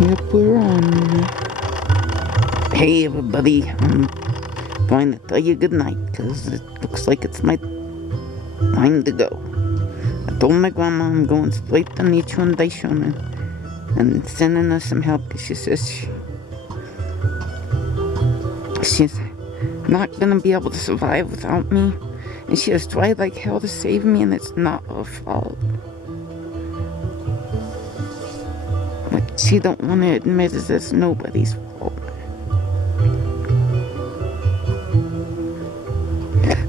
Yep, we're on. Hey everybody, I'm going to tell you good night because it looks like it's my time to go. I told my grandma I'm going straight to Nichiren Daishonin and sending her some help because she says she's not going to be able to survive without me, and she has tried like hell to save me, and it's not her fault. What she don't want to admit is it's nobody's fault.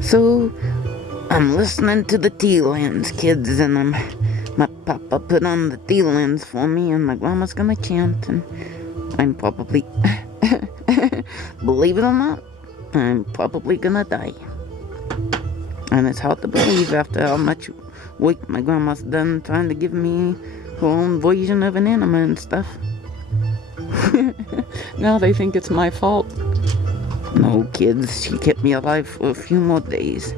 So I'm listening to the Tea-Lands, kids, and my papa put on the Tea-Lands for me, and my grandma's gonna chant, and I'm probably, believe it or not, I'm probably gonna die. And it's hard to believe after how much work my grandma's done trying to give me her own version of an anime and stuff. Now they think it's my fault. No, kids, she kept me alive for a few more days.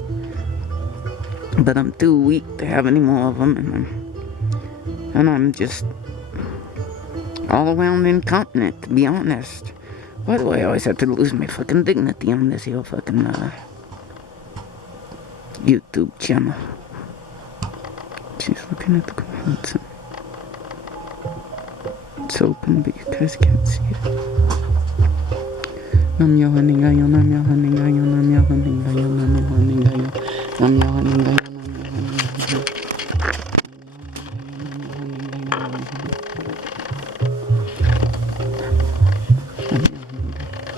But I'm too weak to have any more of them, and I'm just all around incontinent, to be honest. Why do I always have to lose my fucking dignity on this here fucking YouTube channel? She's looking at the comments. It's open, but you guys can't see it. Nam yo hunting gayo, nam yo hunting gayo, nam yo hunting gayo, nam yo hunting gayo, nam yo hunting gayo,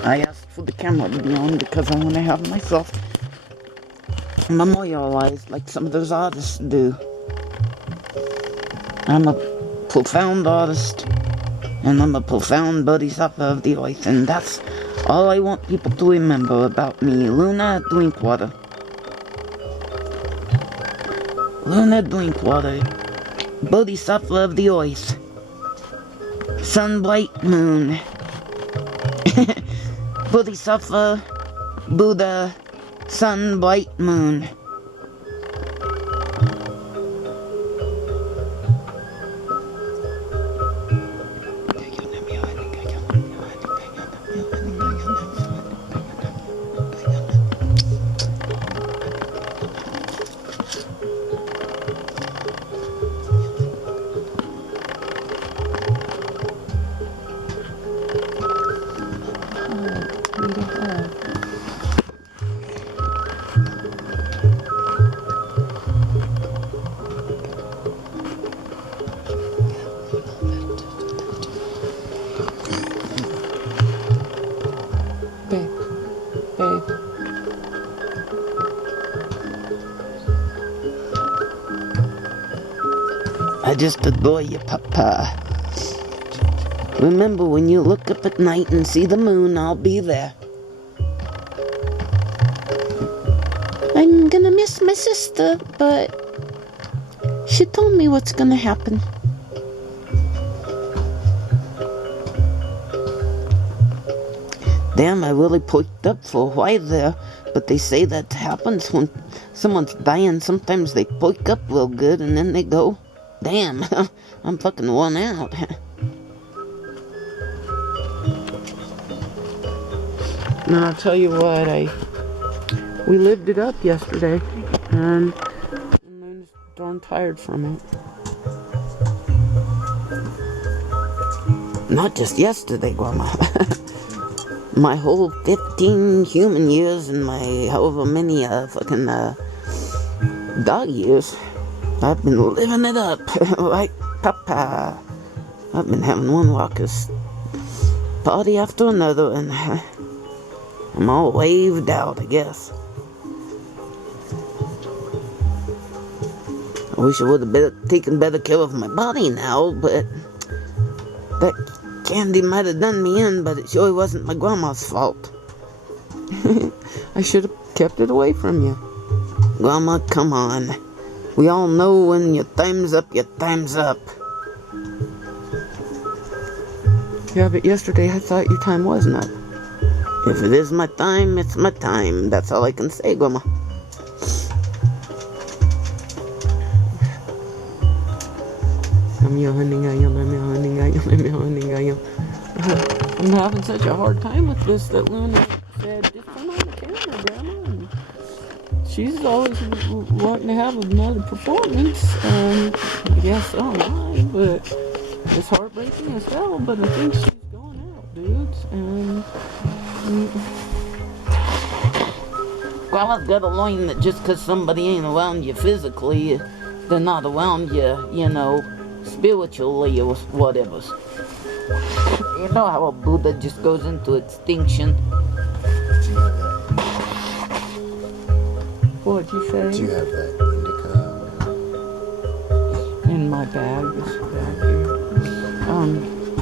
I asked for the camera to be on because I want to have myself memorialized like some of those artists do. I'm a profound artist, and I'm a profound bodhisattva of the earth, and that's all I want people to remember about me. Luna Drinkwater. Luna Drinkwater. Bodhisattva of the earth. Sunbright moon. Bodhisattva, Buddha, sun, bright moon. Babe. I just adore you, Papa. Remember, when you look up at night and see the moon, I'll be there. I'm gonna miss my sister, but she told me what's gonna happen. Damn, I really perked up for a while there, but they say that happens when someone's dying. Sometimes they perk up real good and then they go, damn, I'm fucking worn out. Now I'll tell you what, we lived it up yesterday, and I'm just darn tired from it. Not just yesterday, Grandma. My whole 15 human years and my however many fucking dog years, I've been living it up, right, Papa? I've been having one raucous party after another, and I'm all waved out, I guess. I wish I would have taken better care of my body now, but that candy might have done me in, but it sure wasn't my grandma's fault. I should have kept it away from you. Grandma, come on. We all know when your time's up, your time's up. Yeah, but yesterday I thought your time wasn't up. If it is my time, it's my time. That's all I can say, Grandma. I'm having such a hard time with this that Luna said, just turn on the camera, Grandma. And she's always wanting to have another performance. I guess I don't know, but it's heartbreaking as hell. But I think she's going out, dudes. And Grandma's got to learn that just because somebody ain't around you physically, they're not around you, you know, spiritually or whatever. You know how a Buddha just goes into extinction? What'd you say? Do you have that indica? In my bag, this bag here.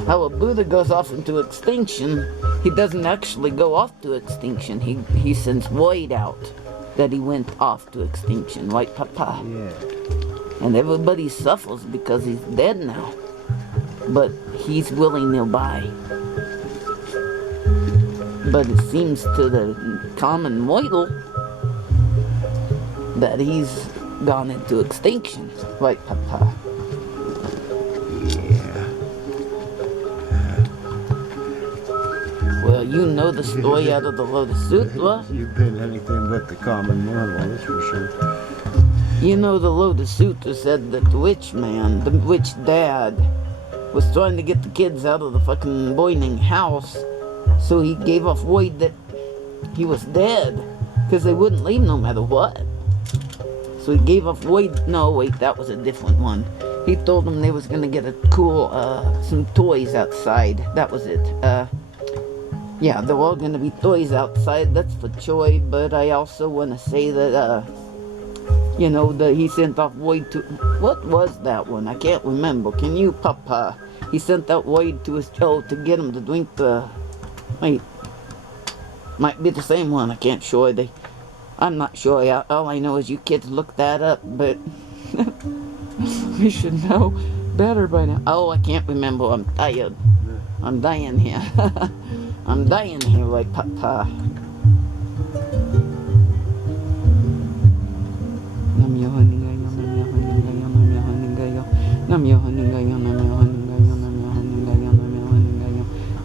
How a Buddha goes off into extinction, he doesn't actually go off to extinction. He sends word out that he went off to extinction, right, Papa? Yeah. And everybody suffers because he's dead now. But he's willing to buy. But it seems to the common mortal that he's gone into extinction, right, Papa? Yeah. Well, you know the story out of the Lotus Sutra. You've been anything but the common normal, that's for sure. You know the Lotus Sutra said that the witch man, the witch dad, was trying to get the kids out of the fucking boiling house, so he gave off word that he was dead, because they wouldn't leave no matter what. So he gave off word, no wait, that was a different one. He told them they was gonna get a cool, some toys outside, that was it. Yeah, there were gonna be toys outside, that's for Choi, but I also wanna say that, you know, he sent off word to, what was that one? I can't remember. Can you, Papa? He sent out word to his child to get him to drink the, wait, might be the same one, I can't sure. I'm not sure. All I know is you kids look that up, but we should know better by now. Oh, I can't remember. I'm tired. I'm dying here. I'm dying here like Papa.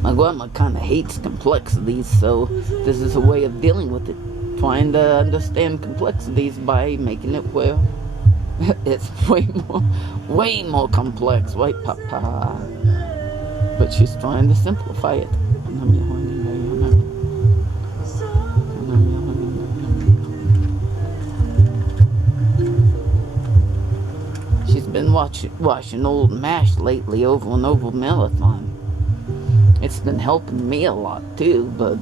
My grandma kind of hates complexities, so this is a way of dealing with it. Trying to understand complexities by making it where it's way more complex, right, Papa? But she's trying to simplify it. She's been watching old MASH lately over and over marathon. It's been helping me a lot too, but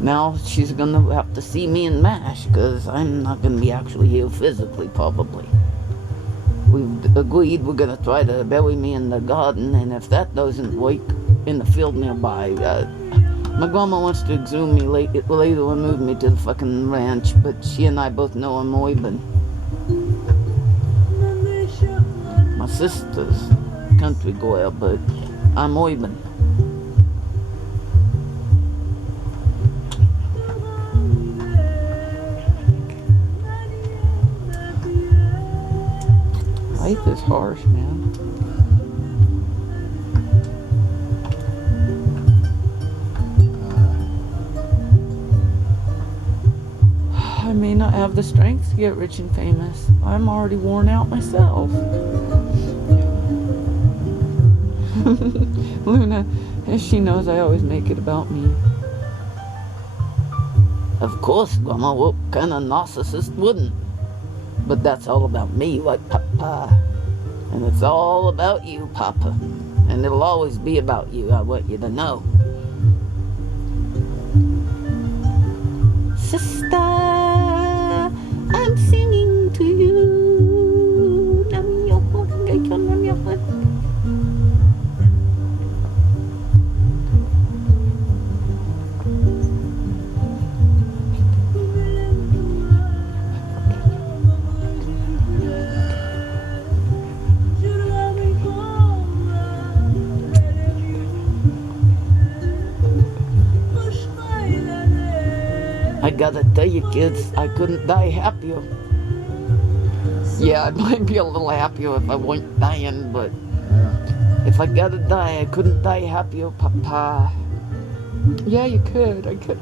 now she's gonna have to see me in MASH because I'm not gonna be actually here physically, probably. We've agreed we're gonna try to bury me in the garden, and if that doesn't work, in the field nearby. My grandma wants to exhume me later and move me to the fucking ranch, but she and I both know I'm Oiban. My sister's country girl, but I'm Oiban. Life is harsh, man. I may not have the strength to get rich and famous. I'm already worn out myself. Luna, she knows I always make it about me. Of course, Grandma, what kind of narcissist wouldn't? But that's all about me, like Papa. And it's all about you, Papa. And it'll always be about you, I want you to know. Sister, I'm singing to you. I gotta tell you kids, I couldn't die happier. Yeah, I might be a little happier if I weren't dying, but Yeah. if I gotta die, I couldn't die happier, Papa. Yeah, you could. I could.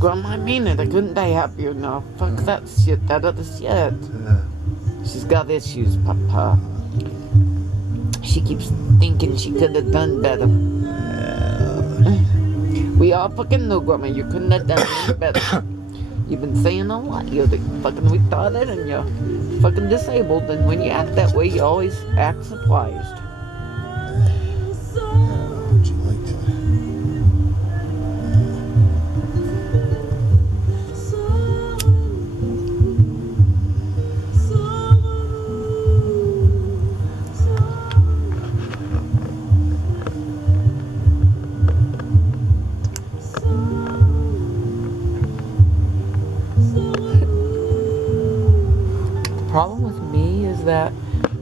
Grandma, I mean it. I couldn't die happier. No, fuck that shit. That other shit. Yeah. She's got issues, Papa. She keeps thinking she could have done better. We all fucking know, Grandma. You couldn't have done any better. You've been saying a lot. You're the fucking retarded and you're fucking disabled. And when you act that way, you always act surprised. Would you like to? The problem with me is that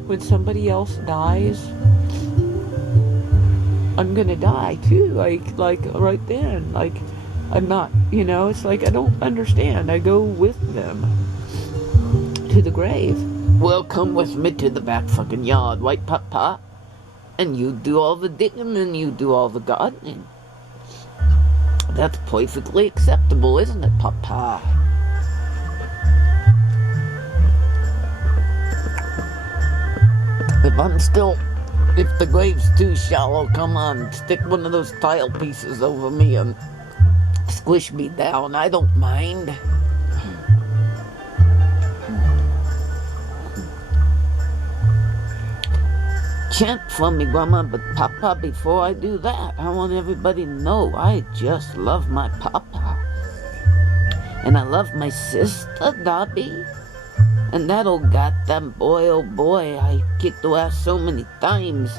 when somebody else dies, I'm gonna die too. Like right then. Like, I'm not, it's like I don't understand. I go with them to the grave. Well, come with me to the back fucking yard, white Papa. And you do all the digging and you do all the gardening. That's perfectly acceptable, isn't it, Papa? If the grave's too shallow, come on, stick one of those tile pieces over me and squish me down. I don't mind. Chant for me, Grandma, but Papa, before I do that, I want everybody to know I just love my Papa. And I love my sister, Dobby. And that old goddamn boy, oh boy, I kicked her ass so many times.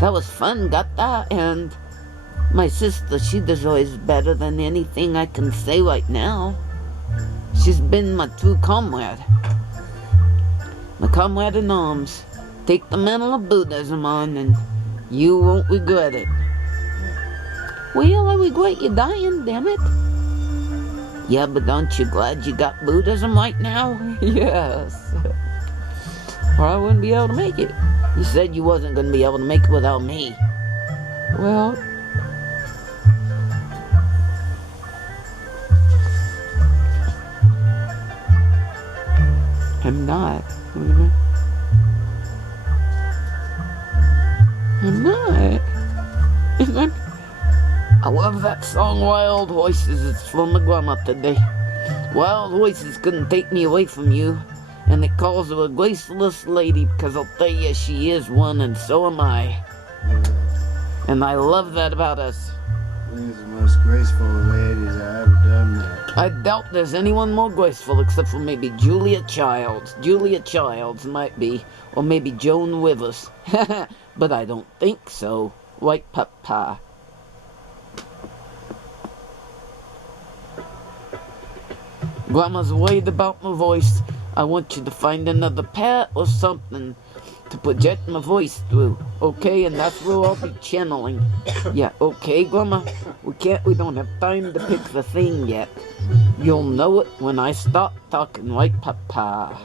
That was fun, got that. And my sister, she deserves better than anything I can say right now. She's been my true comrade. My comrade in arms. Take the mantle of Buddhism on and you won't regret it. Well, I regret you dying, damn it. Yeah, but aren't you glad you got Buddhism right now? Yes. Or I wouldn't be able to make it. You said you wasn't going to be able to make it without me. Well, I'm not. I'm not. I love that song, Wild Horses. It's from my grandma today. Wild horses couldn't take me away from you. And it calls her a graceless lady because I'll tell you she is one and so am I. And I love that about us. She's the most graceful ladies I ever done met. I doubt there's anyone more graceful except for maybe Julia Childs. Julia Childs might be. Or maybe Joan Rivers. But I don't think so. White Papa. Grandma's worried about my voice. I want you to find another pad or something to project my voice through, okay? And that's where I'll be channeling. Yeah, okay, Grandma? We don't have time to pick the thing yet. You'll know it when I start talking, right, Papa?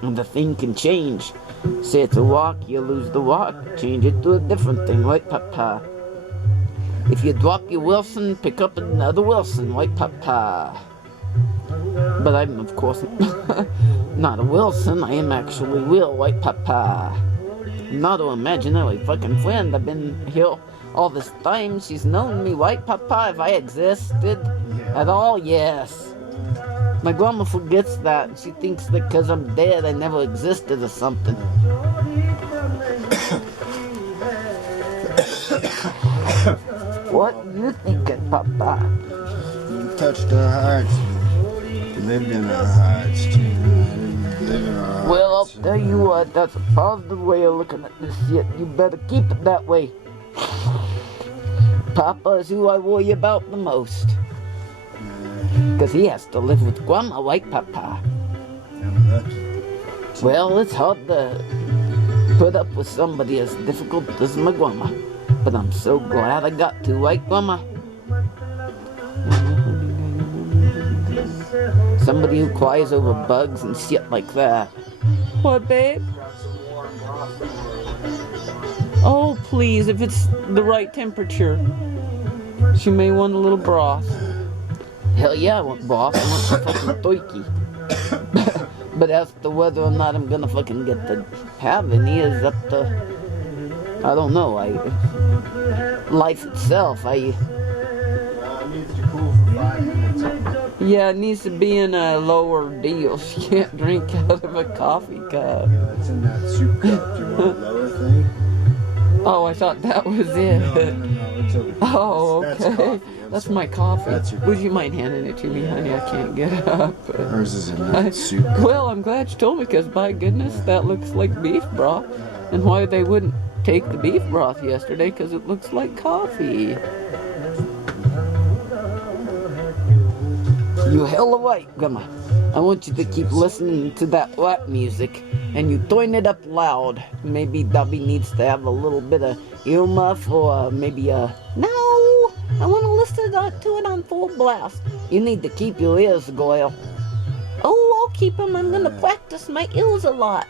And the thing can change. Say it's a rock, you lose the rock. Change it to a different thing, right, Papa? If you drop your Wilson, pick up another Wilson, right, Papa? But I'm, of course, not a Wilson. I am actually real, white Papa. Not an imaginary fucking friend. I've been here all this time. She's known me, white Papa. If I existed at all, yes. My grandma forgets that. She thinks that because I'm dead, I never existed or something. What you thinking, Papa? You touched our hearts. You lived in our hearts, too. You live in our hearts. Well, I'll tell you what, that's a positive way of looking at this shit. You better keep it that way. Papa is who I worry about the most. Because he has to live with Grandma, right, Papa? Well, it's hard to put up with somebody as difficult as my Grandma. But I'm so glad I got to, right, Grandma? Somebody who cries over bugs and shit like that. What, babe? Oh, please, if it's the right temperature. She may want a little broth. Hell yeah, I want broth. I want some fucking turkey. But as to whether or not I'm gonna fucking get to have any is up to, I don't know. Life itself, It needs to cool for 5 minutes. yeah, it needs to be in a lower deal. She can't drink out of a coffee cup. It's in that soup cup. Do you want a lower thing? Oh, I thought that was it. No, it's over here. Oh, That's okay. coffee. I'm That's sorry. my coffee. That's your Would you mind handing it to me, honey? I can't get up. Hers is in that soup cup. Well, I'm glad you told me, because by goodness, that looks like beef broth. And why they wouldn't take the beef broth yesterday, because it looks like coffee. You hella right, Grandma. I want you to keep listening to that rap music, and you turn it up loud. Maybe Dobby needs to have a little bit of earmuff, or maybe no, I want to listen to it on full blast. You need to keep your ears, Goyle. Oh, I'll keep them. I'm gonna practice my ears a lot.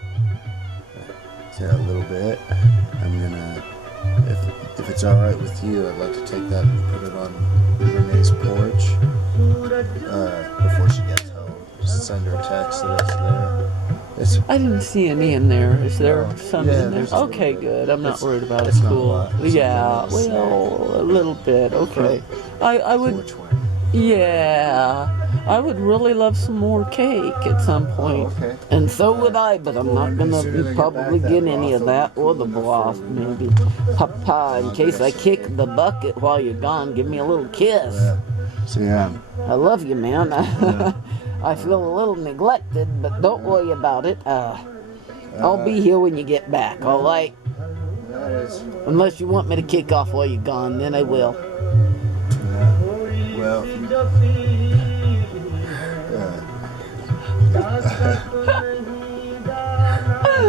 See a little bit. I'm gonna, if it's all right with you, I'd like to take that and put it on Renee's porch before she gets home. Just send her a text that it's there. I didn't see any in there. Is there No. some Yeah, in there? there's a Okay, little bit. good. I'm not It's- worried about it. it's not a Cool. lot. It's Yeah, something else. well, a little bit. Okay. I would. 420. Yeah, I would really love some more cake at some point. Oh, okay. And so would I, but I'm not gonna As soon as I get probably back, get that any of broth that will or be the cool broth, enough for maybe. Papa, in case I kick the bucket while you're gone, give me a little kiss. Yeah. So yeah. I love you, man. I feel a little neglected, but don't worry about it. I'll be here when you get back, alright? That is. Unless you want me to kick off while you're gone, then I will. Yeah. Well,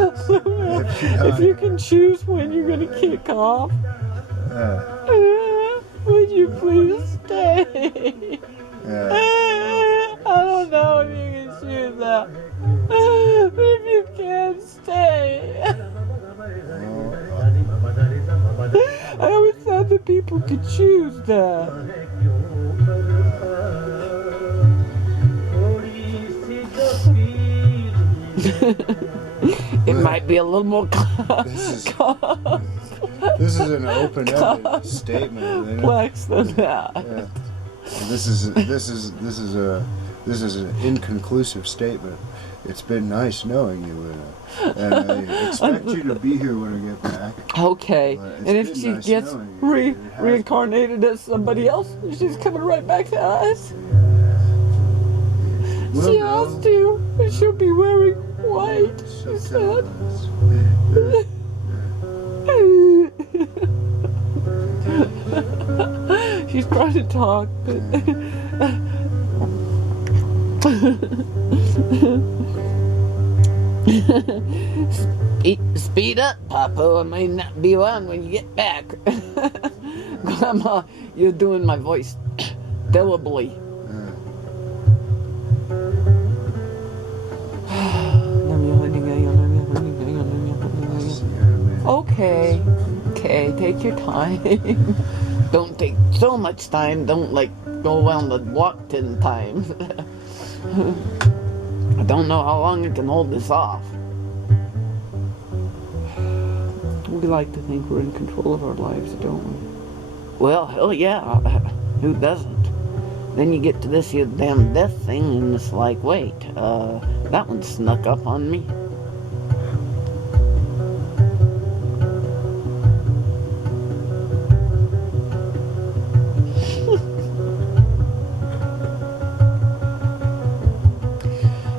If you can choose when you're gonna kick off, would you please stay? I don't know if you can choose that. But if you can, stay. I always thought that people could choose that. It might be a little more This is an open-ended statement. You know? complex than that. Yeah. This is an inconclusive statement. It's been nice knowing you, and I expect you to be here when I get back. Okay, It's and if been she nice gets knowing you. It has been. reincarnated as somebody else, she's coming right back to us. Well, She no. has to. And she'll be wearing white, So she said. She's trying to talk, but speed up, Papa. I may not be around when you get back. Grandma, you're doing my voice terribly. Okay, take your time. Don't take so much time. Don't go around the block 10 times. I don't know how long I can hold this off. We like to think we're in control of our lives, don't we? Well, hell yeah. Who doesn't? Then you get to this here damn death thing, and it's like, wait, that one snuck up on me.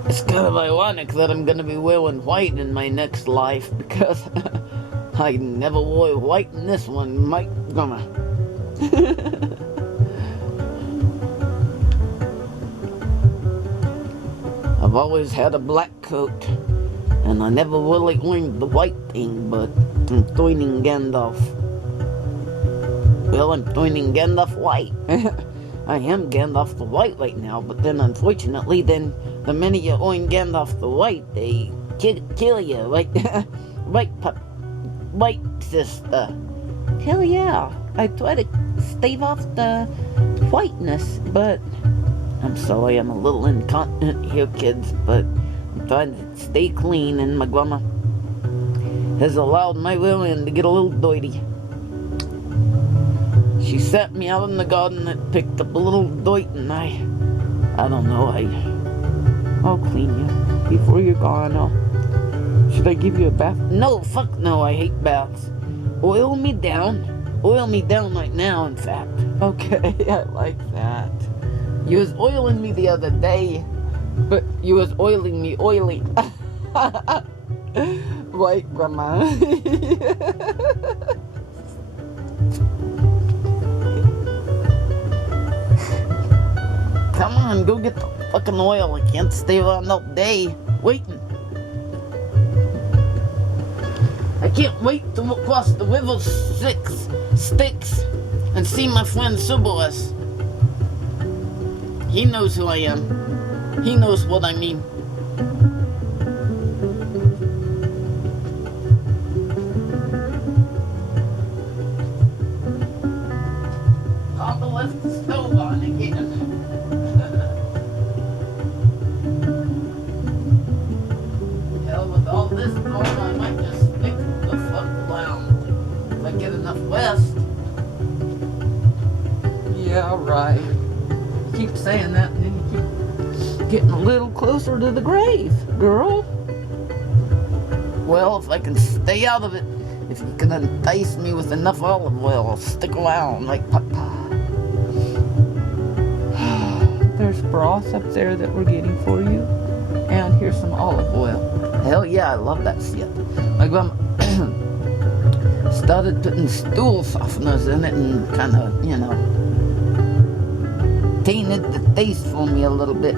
It's kind of ironic that I'm gonna be wearing white in my next life, because I never wore white in this one, Mike Gummer. I've always had a black coat, and I never really learned the white thing, but I'm joining Gandalf. Well, I'm joining Gandalf White. I am Gandalf the White right now, but then unfortunately, then the minute you join Gandalf the White, they kill you, right? White sister. Hell yeah, I try to stave off the whiteness, but I'm sorry, I'm a little incontinent here, kids, but I'm trying to stay clean, and my grandma has allowed my Lillian to get a little dirty. She sat me out in the garden and picked up a little dirt, and I don't know, I'll clean you before you're gone. Should I give you a bath? No, fuck no, I hate baths. Oil me down right now, in fact. Okay, I like that. You was oiling me the other day, but you was oiling me oily. Right, Grandma? Come on, go get the fucking oil. I can't stay around all day waiting. I can't wait to cross the river Styx and see my friend Cerberus. He knows who I am. He knows what I mean. Papa left the stove on again. Hell, with all this going on, I might just stick the fuck around if I get enough rest. Yeah, right. You keep saying that, and then you keep getting a little closer to the grave, girl. Well, if I can stay out of it, if you can entice me with enough olive oil, I'll stick around like Papa. There's broth up there that we're getting for you. And here's some olive oil. Hell yeah, I love that shit. My grandma started putting stool softeners in it and kind of, you know, tainted the taste for me a little bit.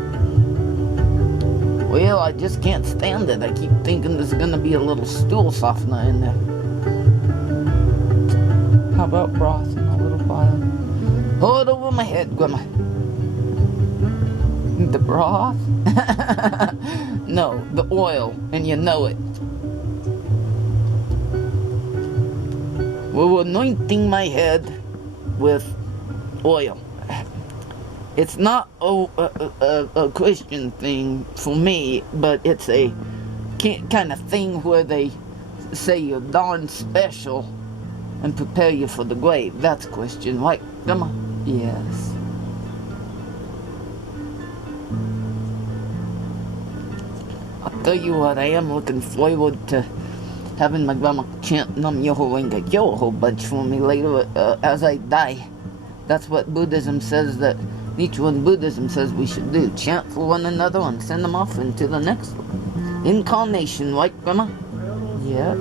Well, I just can't stand it. I keep thinking there's gonna be a little stool softener in there. How about broth in a little bottle? Hold over my head, Grandma. The broth? No, the oil, and you know it. We're anointing my head with oil. It's not a Christian thing for me, but it's a kind of thing where they say you're darn special and prepare you for the grave. That's Christian, right? Come on. Yes. I'll tell you what, I am looking forward to having my grandma chant Nam Myoho Renge Kyo a whole bunch for me later as I die. That's what Buddhism says, that Nichiren Buddhism says we should do. Chant for one another and send them off into the next incarnation, right, Grandma? Yeah.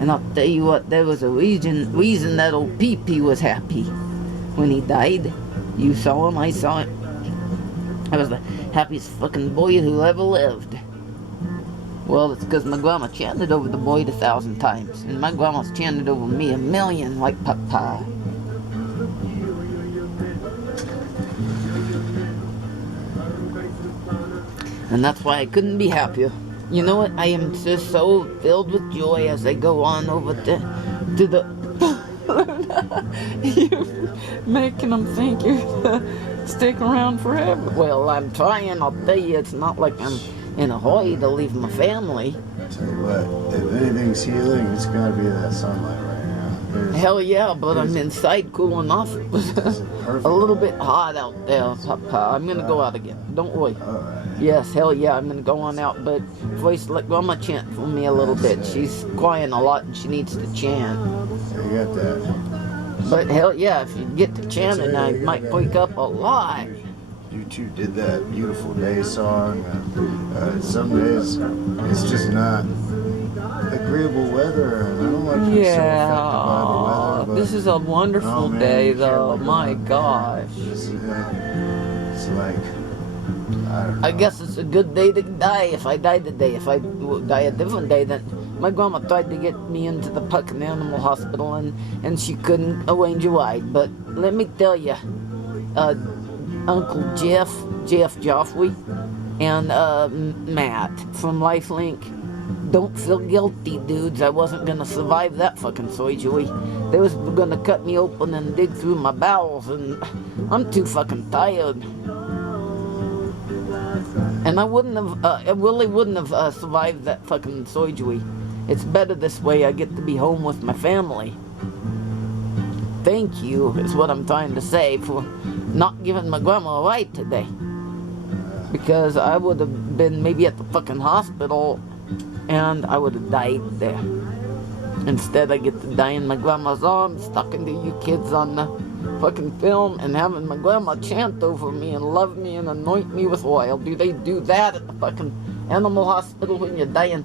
And I'll tell you what, there was a reason that old Pee-Pee was happy when he died. You saw him, I saw him. I was the happiest fucking boy who ever lived. Well, it's because my grandma chanted over the boy 1,000 times. And my grandma's chanted over me 1,000,000 like Papa. And that's why I couldn't be happier. You know what? I am just so filled with joy as I go on over to the... You're making them think you're sticking around forever. Well, I'm trying. I'll tell you, it's not like I'm in a hurry to leave my family. Tell you what, if anything's healing, it's gotta be that sunlight right now. Hell yeah, but I'm inside cooling off. It was a little bit hot out there, Papa. I'm gonna go out again. Don't worry. Alright. Yes, hell yeah, I'm gonna go on out, but first let Grandma chant for me a little bit. She's crying a lot and she needs to chant. You got that. But hell yeah, if you get to chanting, I might wake up a lot. You two did that beautiful day song. Some days it's just not agreeable weather, and I don't like being so affected by the weather. But, this is a wonderful day, though. My gosh. It's like, I don't know. I guess it's a good day to die if I die today. If I die a different day, then my grandma tried to get me into the fucking animal hospital, and she couldn't arrange a ride. But let me tell you, Uncle Jeff Joffrey, and Matt from Lifelink, don't feel guilty, dudes. I wasn't gonna survive that fucking surgery. They was gonna cut me open and dig through my bowels, and I'm too fucking tired. And I really wouldn't have survived that fucking surgery. It's better this way. I get to be home with my family. Thank you, is what I'm trying to say, for not giving my grandma a ride today. Because I would have been maybe at the fucking hospital, and I would have died there. Instead, I get to die in my grandma's arms, talking to you kids on the fucking film, and having my grandma chant over me and love me and anoint me with oil. Do they do that at the fucking animal hospital when you're dying?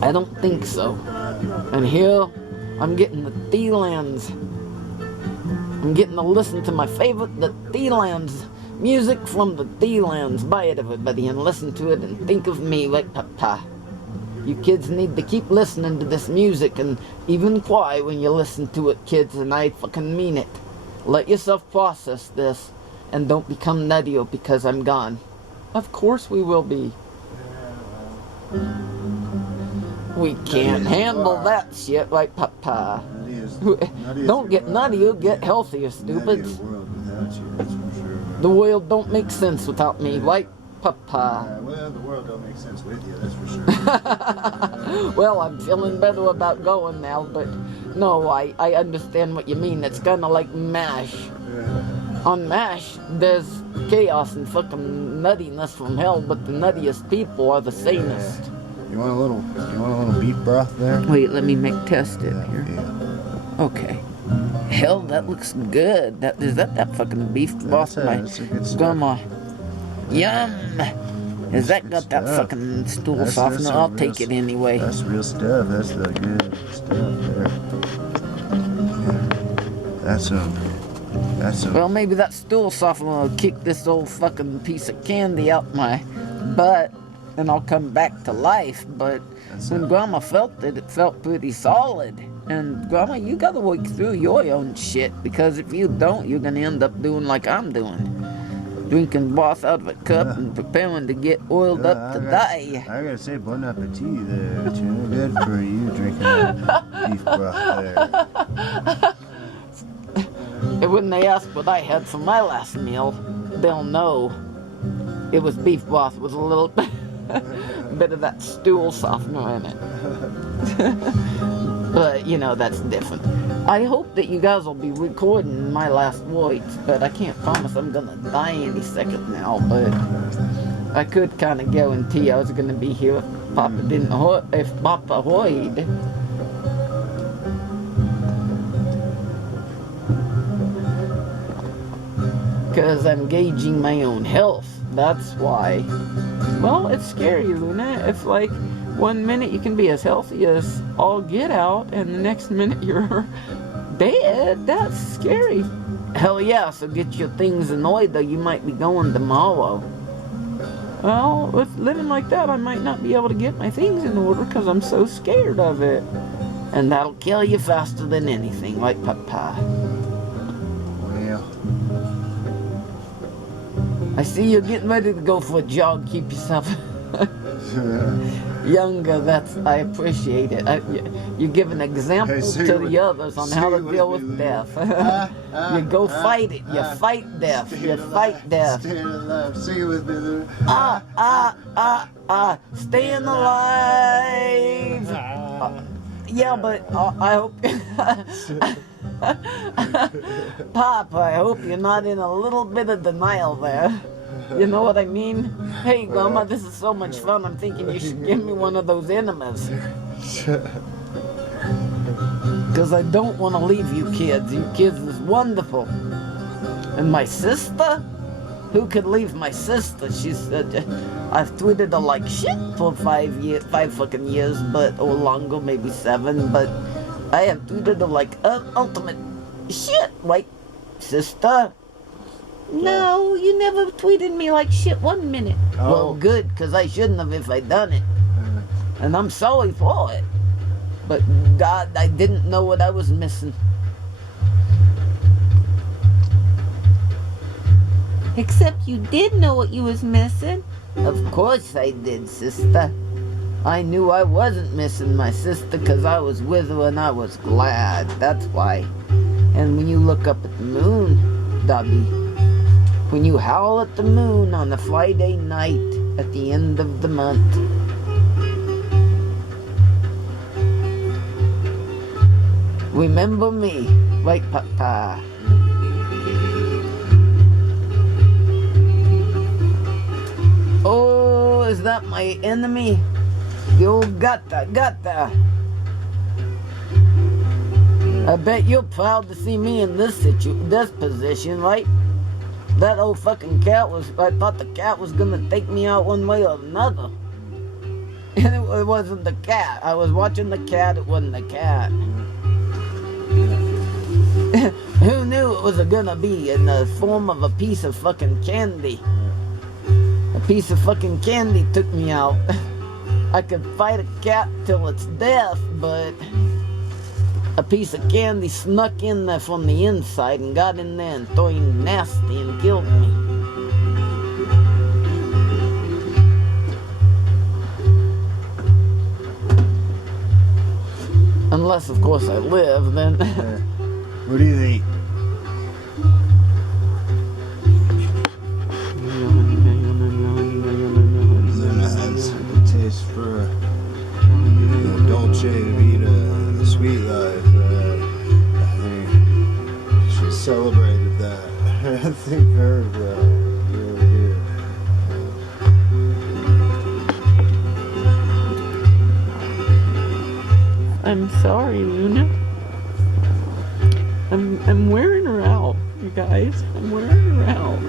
I don't think so. And here, I'm getting the Thielans. I'm getting to listen to my favorite, the Thielans. Music from the Thielans. Buy it, everybody, and listen to it and think of me like Papa. You kids need to keep listening to this music and even cry when you listen to it, kids, and I fucking mean it. Let yourself process this and don't become nutty because I'm gone. Of course we will be. We can't handle that shit like Papa. Don't get nutty, you'll get healthier, stupids. The world don't make sense without me, like Papa. Well, the world don't make sense with you, that's for sure. Well, I'm feeling better about going now, but no, I understand what you mean. It's kind of like MASH. On MASH, there's chaos and fucking nuttiness from hell, but the nuttiest people are the sanest. You want a little beef broth there? Wait, let me test it here. Yeah. Okay. Hell, that looks good. Is that fucking beef broth my grandma? Yum! Has that got that fucking stool softener? I'll take it anyway. That's real stuff. That's the good stuff there. Yeah. That's a. Well, maybe that stool softener will kick this old fucking piece of candy out my butt, and I'll come back to life. But when Grandma felt it, it felt pretty solid. And Grandma, you gotta work through your own shit, because if you don't, you're gonna end up doing like I'm doing. Drinking broth out of a cup and preparing to get oiled up to die. I gotta say, bon appetit there, too. Good for you drinking that beef broth there. And when they ask what I had for my last meal, they'll know it was beef broth with a little bit of that stool softener in it. But, you know, that's different. I hope that you guys will be recording my last words, but I can't promise I'm gonna die any second now, but I could kind of guarantee I was gonna be here if Papa heard. Because I'm gauging my own health, that's why. Well, it's scary, Luna. It's like, 1 minute you can be as healthy as all get out, and the next minute you're dead. That's scary. Hell yeah, so get your things in order. You might be going tomorrow. Well, with living like that, I might not be able to get my things in order because I'm so scared of it. And that'll kill you faster than anything, like Papa. Well. I see you're getting ready to go for a jog. Keep yourself younger. I appreciate it. You give an example to the others on how to deal with death. You go fight it. You fight death. You fight death. Staying alive. Sing it with me. Staying alive. Yeah, but I hope. Pop, I hope you're not in a little bit of denial there. You know what I mean? Hey, Grandma, this is so much fun. I'm thinking you should give me one of those enemas. Because I don't want to leave you kids. You kids is wonderful. And my sister? Who could leave my sister? She's, I've tweeted her like shit for 5 fucking years, or longer, maybe 7, but I have tweeted her like ultimate shit, like, sister. No, you never tweeted me like shit 1 minute. Oh. Well, good, because I shouldn't have if I done it. And I'm sorry for it. But God, I didn't know what I was missing. Except you did know what you was missing. Of course I did, sister. I knew I wasn't missing my sister because I was with her and I was glad. That's why. And when you look up at the moon, Dobby, when you howl at the moon on a Friday night at the end of the month, remember me, right, Papa? Oh, is that my enemy? The old Gata. I bet you're proud to see me in this position, right? That old fucking cat I thought the cat was gonna take me out one way or another. And it wasn't the cat. I was watching the cat, it wasn't the cat. Who knew it was gonna be in the form of a piece of fucking candy? A piece of fucking candy took me out. I could fight a cat till it's death, but a piece of candy snuck in there from the inside and got in there and turned nasty and killed me. Unless, of course, I live, then... What do you think? Luna has a taste for the Dolce Vita, the sweet life. I think she celebrated that. I think very well. Really did. I'm sorry, Luna. I'm wearing her out, you guys. I'm wearing her out.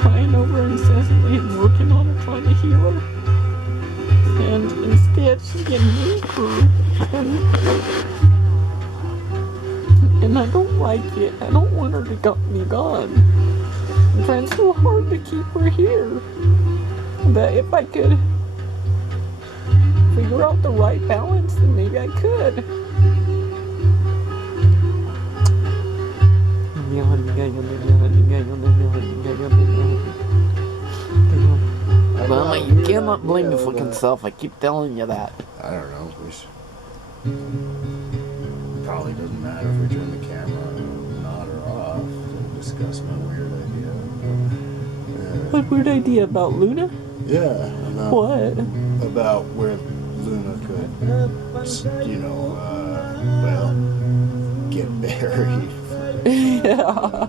Crying over her incessantly and working on her, trying to heal her. And instead, she's getting weaker. And I don't like it. I don't want her to be gone. I'm trying so hard to keep her here. But if I could figure out the right balance, then maybe I could. Mama, you cannot blame your fucking self. I keep telling you that. I don't know. Probably doesn't matter if we turn the camera on or off to discuss my weird idea. What weird idea about Luna? Yeah. What? About where Luna could, well, get buried. Yeah.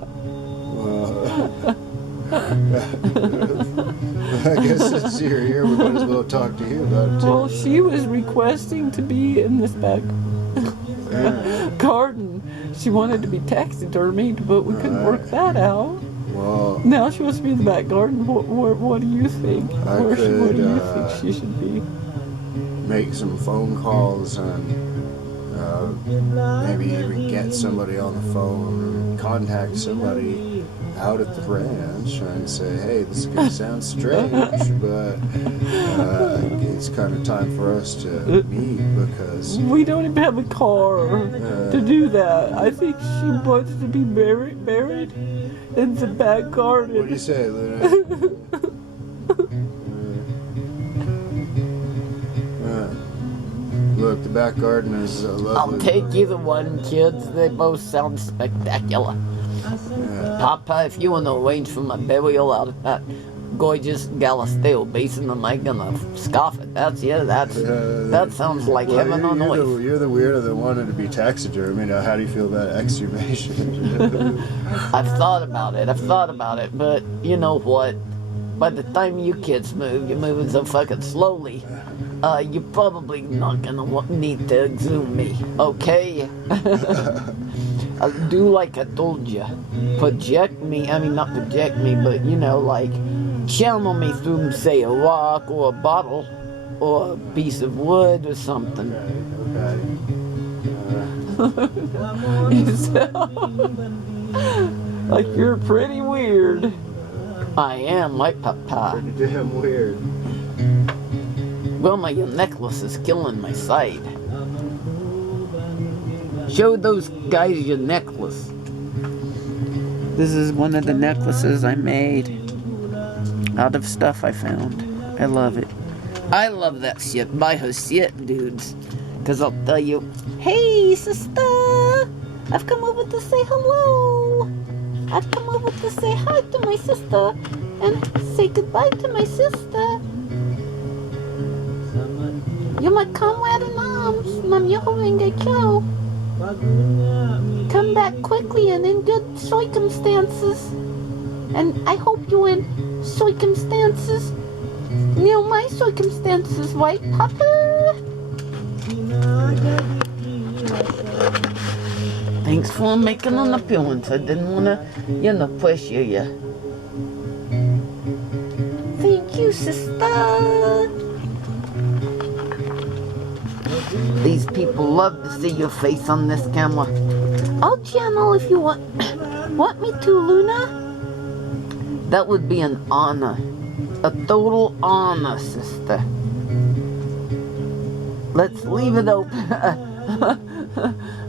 I guess since you're here, we might as well talk to you about it too. Well, she was requesting to be in this back garden. She wanted to be taxidermied, but we couldn't work that out. Well, Now she wants to be in the back garden. What do you think? What do you think she should be? make some phone calls and maybe even get somebody on the phone, contact somebody out at the ranch and say, hey, this is going to sound strange, but it's kind of time for us to meet because... We don't even have a car to do that. I think she wants to be buried in the back garden. What do you say, Luna? Look, the back garden is lovely. I'll take either one, kids. They both sound spectacular. Yeah. Papa, if you want to arrange for my burial out at that gorgeous Galisteo Basin, am I gonna scoff at that? Yeah, that sounds like heaven on earth. You're the weirdo that wanted to be taxidermy. Now, how do you feel about exhumation? I've thought about it, but you know what? By the time you kids move, you're moving so fucking slowly. You're probably not gonna need to exhume me, okay? I'll do like I told you. Project me, not project me, but you know, like, channel me through, say, a rock or a bottle or a piece of wood or something. Okay. You sound like you're pretty weird. I am, like Papa. Pretty damn weird. Wilma, your necklace is killing my sight. Show those guys your necklace. This is one of the necklaces I made out of stuff I found. I love it. I love that shit. Buy her shit, dudes. Because I'll tell you, hey, sister, I've come over to say hello. I've come over to say hi to my sister and say goodbye to my sister. You're my comrade in arms, Mam Yohoringekyo. Come back quickly and in good circumstances. And I hope you're in circumstances near my circumstances, right, Papa? Thanks for making an appearance. I didn't want to, pressure you. Thank you, sister. These people love to see your face on this camera. I'll channel if you want me to, Luna. That would be an honor. A total honor, sister. Let's leave it open.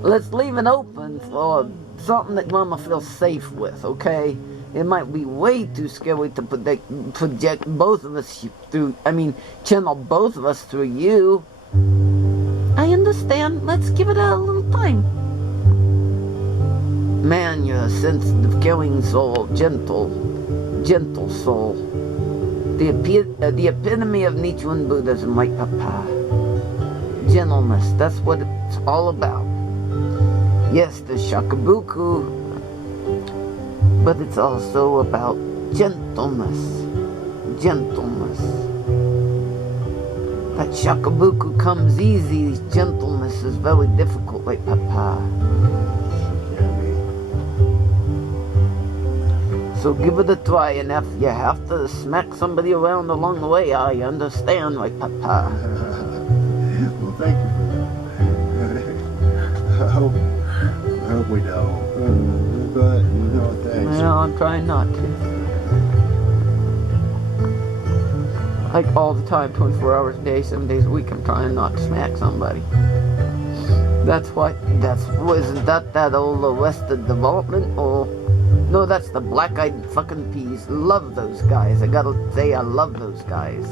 Let's leave it open for something that Mama feels safe with, okay? It might be way too scary to project both of us through, channel both of us through you. I understand. Let's give it a little time. Man, you're a sensitive, caring soul, gentle soul. The epitome of Nichiren Buddhism, right, Papa? Gentleness, that's what it's all about. Yes, the Shakabuku, but it's also about gentleness. That Shakabuku comes easy, gentleness is very difficult, right, Papa? So give it a try, and if you have to smack somebody around along the way, I understand, right, Papa? Well, thank you for that. I hope we don't. But, thanks. No, I'm trying not to. Like all the time, 24 hours a day, 7 days a week, I'm trying not to smack somebody. Isn't that old Arrested Development? Or, no, that's the Black-Eyed fucking Peas. Love those guys. I gotta say, I love those guys.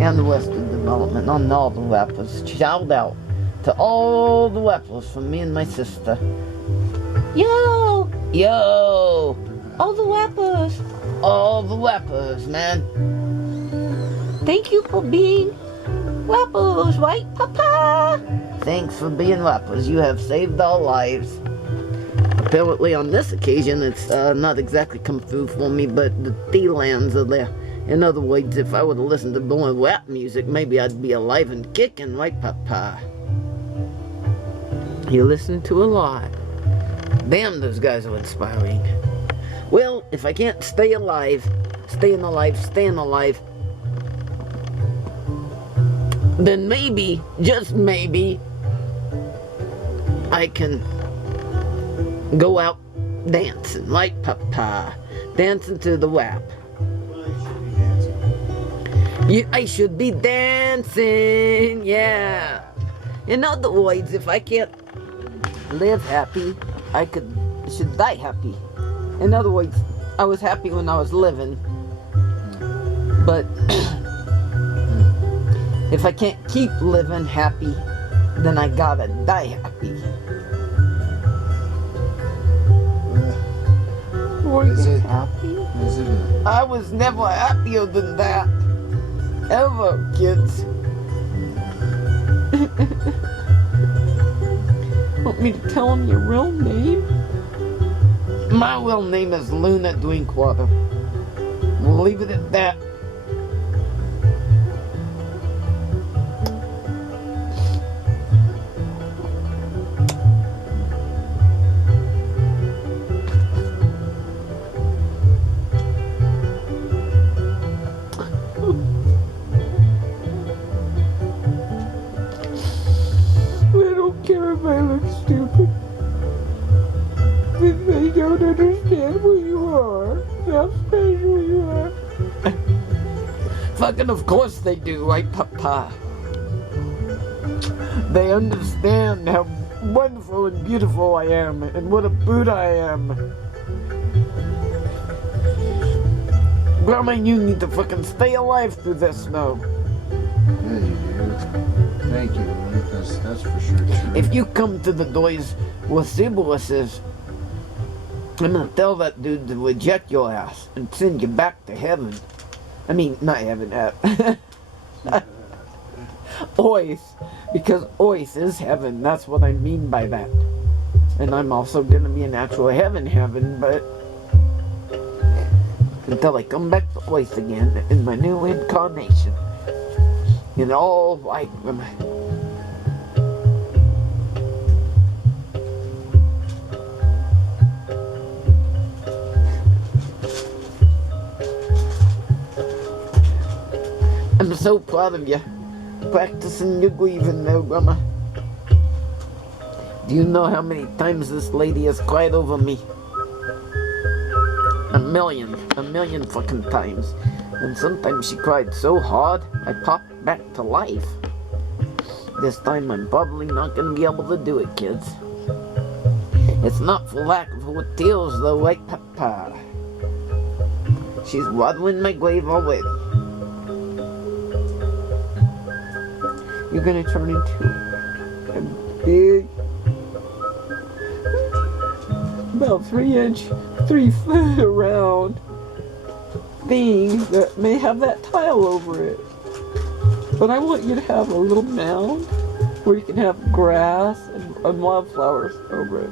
And Arrested Development, on all the rappers. Shout out to all the rappers from me and my sister. Yo! All the rappers, man. Thank you for being rappers, right, Papa? Thanks for being rappers. You have saved our lives. Apparently on this occasion, it's not exactly come through for me, but the D-lands are there. In other words, if I were to listen to more rap music, maybe I'd be alive and kicking, right, Papa? You listen to a lot. Damn, those guys are inspiring. Well, if I can't staying alive, then maybe, just maybe, I can go out dancing, like Papa. Dancing to the rap. I should be dancing, yeah. In other words, if I can't live happy, I should die happy. In other words, I was happy when I was living, but if I can't keep living happy, then I gotta die happy. Were you happy? I was never happier than that. Ever, kids. Want me to tell him your real name? My real name is Luna Drinkwater. We'll leave it at that. I don't care if I look stupid. But they don't understand who you are. How special you are. Fucking of course they do, right, Papa? They understand how wonderful and beautiful I am, and what a Buddha I am. Grandma, you need to fucking stay alive through this now. Yeah, you do. Thank you. That's for sure true. If you come to the doors where Sibyllus is, I'm gonna tell that dude to reject your ass and send you back to heaven. I mean, not heaven, Ois, because Ois is heaven. That's what I mean by that. And I'm also gonna be an actual heaven, but until I come back to Ois again in my new incarnation, in all white women. I'm so proud of you, practicing your grieving now, Grandma. Do you know how many times this lady has cried over me? A million fucking times. And sometimes she cried so hard, I popped back to life. This time I'm probably not gonna be able to do it, kids. It's not for lack of her tears though, right, Papa? She's waddling my grave already. You're gonna turn into a big, about 3 foot around thing that may have that tile over it. But I want you to have a little mound where you can have grass and wildflowers over it.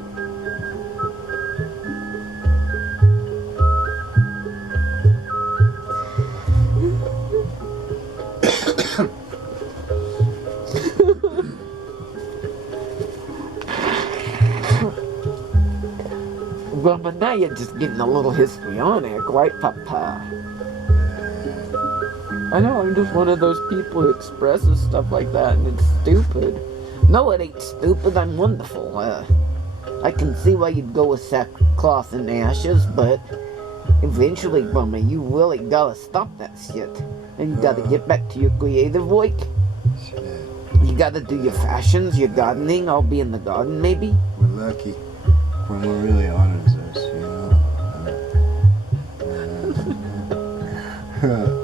Well, but now you're just getting a little histrionic, right, Papa? I know, I'm just one of those people who expresses stuff like that, and it's stupid. No, it ain't stupid, I'm wonderful. I can see why you'd go with sackcloth and ashes, but eventually, Grandma, you really gotta stop that shit. And you gotta get back to your creative work. You gotta do your fashions, your gardening. I'll be in the garden, maybe. We're lucky. Grandma really honors us, you know.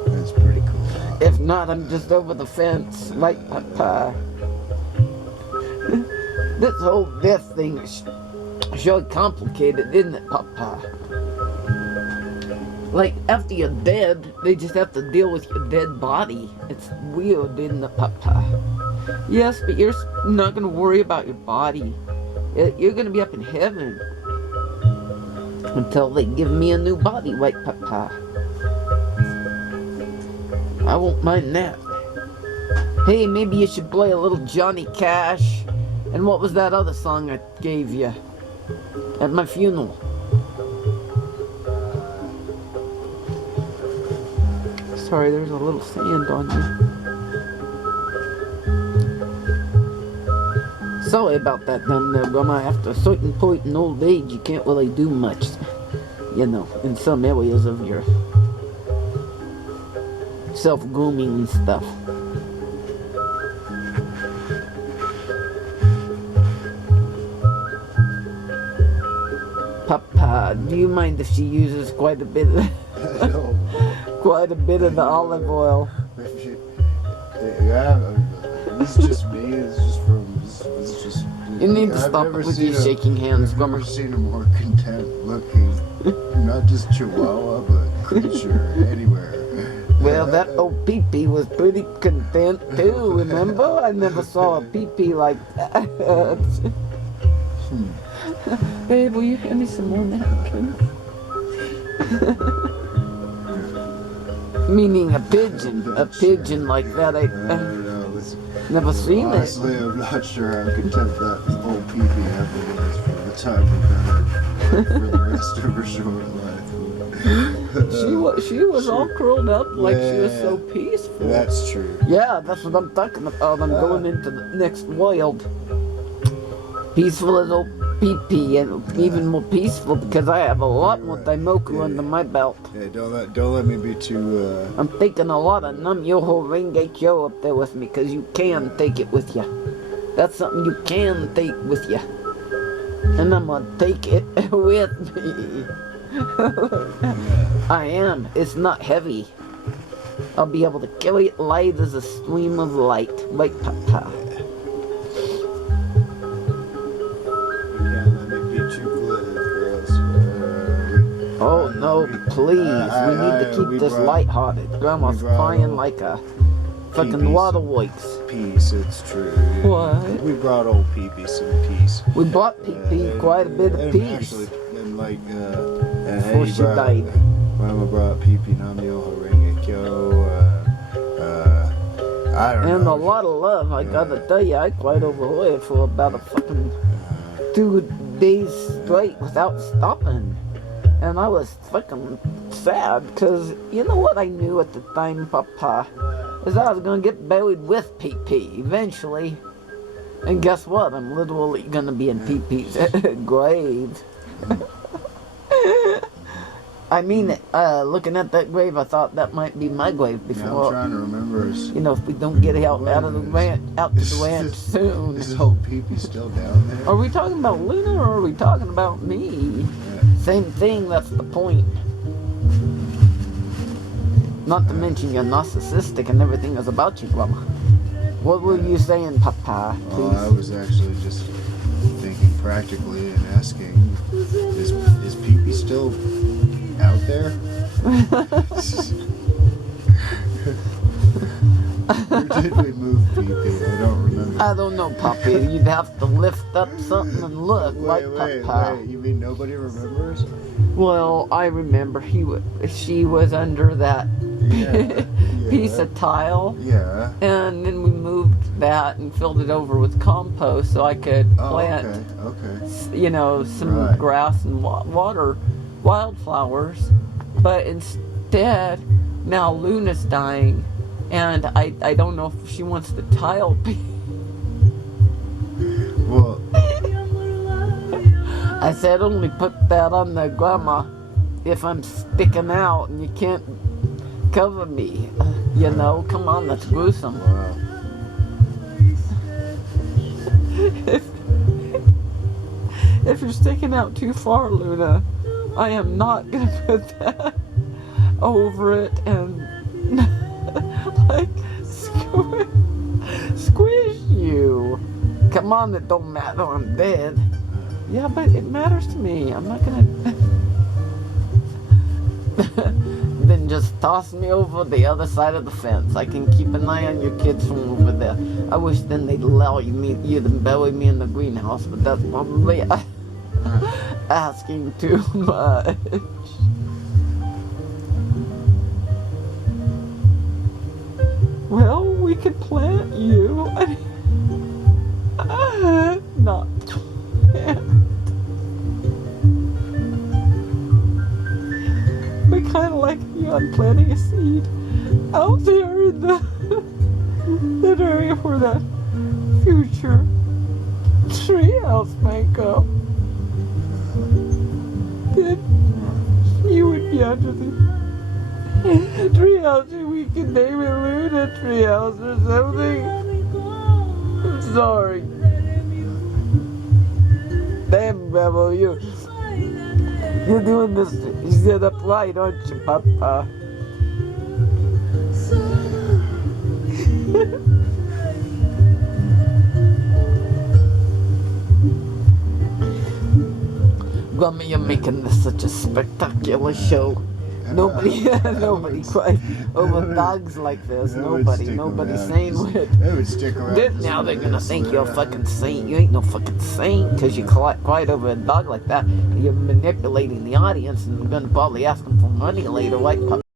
That's pretty cool. If not, I'm just over the fence, like Papa. This whole death thing is sure complicated, isn't it, Papa? Like, after you're dead, they just have to deal with your dead body. It's weird, isn't it, Papa? Yes, but you're not gonna worry about your body. You're gonna be up in heaven until they give me a new body, right, Papa? I won't mind that. Hey, maybe you should play a little Johnny Cash. And what was that other song I gave you at my funeral? Sorry, there's a little sand on you. Sorry about that down there, Grandma. After a certain point in old age, you can't really do much. You know, in some areas of your self-grooming and stuff. Papa, do you mind if she uses quite a bit of quite a bit of the olive oil? Yeah, this is just me. This is just from. This is just. You need to stop with you shaking hands, Grandma. I've never seen a more content-looking, not just Chihuahua, but creature anywhere. Well, that old pee-pee was pretty content too, remember? I never saw a pee-pee like that. Babe, will you hand me some more napkins? Meaning a pigeon like that. I never seen it. Honestly, I'm not sure how content that old pee-pee ever was for the time we've been for the rest of her short life. She was all curled up like she was so peaceful. That's true. Yeah, that's what I'm talking about. I'm going into the next world. Peaceful as old pee-pee and even more peaceful because I have a lot more Daimoku under my belt. Yeah, don't let me be too. I'm taking a lot of Nam Yoho Renge Kyo up there with me because you can take it with you. That's something you can take with you. And I'm gonna take it with me. I am. It's not heavy. I'll be able to carry it light as a stream of light. Right, Papa? Oh no, please. We need to keep this lighthearted. Grandma's crying like a fucking water works. Peace, it's true. What? We brought old Pee-Pee some peace. We brought Pee-Pee quite a bit of And peace. Actually, and like, Before she died. Mama brought Pee-Pee Nam-Myoho Renge-kyo, I don't know. And a lot of love, I gotta tell you, I cried over her for about a fucking 2 days straight without stopping. And I was fucking sad, because you know what I knew at the time, Papa? Is I was gonna get buried with Pee-Pee eventually. And guess what? I'm literally gonna be in Pee-Pee's grave. I mean, looking at that grave, I thought that might be my grave Yeah, before. I'm trying to remember. You know, if we don't get out of the ranch, out to the ranch soon. Is old Pee-Pee still down there? Are we talking about Luna or are we talking about me? Yeah. Same thing, that's the point. Not to mention you're narcissistic and everything is about you, Grandma. What were you saying, Papa? Oh, I was actually just thinking practically and asking, is Pee-Pee still out there? Where did we move Pee-Pee? I don't remember. I don't know, Papa. You'd have to lift up something and look, Wait, right, Papa? you mean nobody remembers? Well, I remember she was under that Yeah, piece of tile. Yeah. And then we moved that and filled it over with compost so I could Oh, plant, okay. you know, some Right. grass and water wildflowers. But instead, now Luna's dying, and I don't know if she wants the tile piece. Well, I said only put that on the Grandma if I'm sticking out and you can't cover me. You know, come on, that's gruesome. wow. If you're sticking out too far, Luna, I am not gonna put that over it and like squish you. Come on, it don't matter, I'm dead. Yeah, but it matters to me. I'm not gonna. Then just toss me over the other side of the fence. I can keep an eye on your kids from over there. I wish then they'd allow you to bury me in the greenhouse, but that's probably asking too much. Well, we could plant you. Not plant. We kind of like you on planting a seed out there in that area where that future treehouse might go. Then you would be under the treehouse, and we could name it Luna Treehouse or something. I'm sorry. Damn, Rebel, you're doing this set up right, aren't you, Papa? Grandma, you're making this such a spectacular show. Nobody cries over dogs like this. Nobody's saying it. They would stick around. Now they're gonna think you're a fucking saint. You ain't no fucking saint because you cried over a dog like that. You're manipulating the audience and you're gonna probably ask them for money later, right, Papa?